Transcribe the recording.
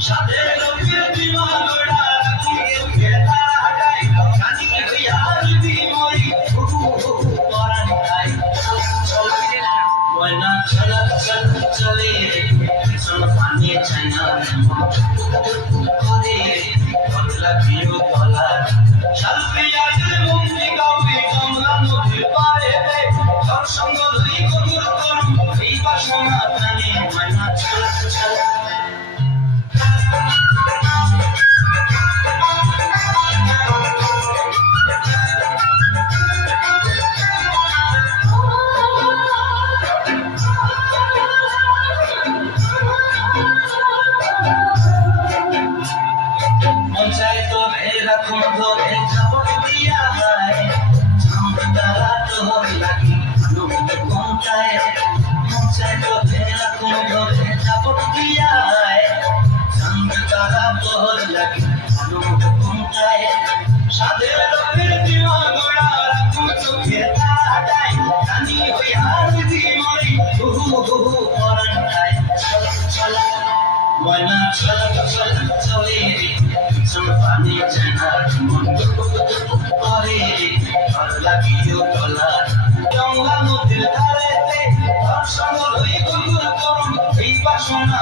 সাথে লোকের বিমান ওড়া রাখিয়ে খেলা হাঁটাই জানি হইয়ার বিমরি পরাণ খাই ময়না চলা চল চলে ভীষণ পানি চাই না করে বদলা প্রিয় তলা শালপিয়াদের মুক্তি গাউবি কমলা নদীর পারে তোর সঙ্গ লই কবুর করুম এই বাসনা প্রাণে ময়না চলা চল ধরে ঝাপট দিয়া হয় ঝামটারা তোর লাগি নমতে কোনটায় মঞ্চায় তো এরকম ধরে ঝাপট দিয়া হয় ঝামটারা তোর লাগি নমতে কোনটায় সাদের রঙের দিওয়া গোড়া রাখু চোখে তাড়াটাই জানি হই আর মরি হুহু হুহু পরাণ খায় চলা চলা ময়না চলা চলা চলে পানি জানা মন করে আর লাগিও তলা জঙ্গলা নদীর ধারেতে তোর সঙ্গ লই গুল করুন এই বাসনা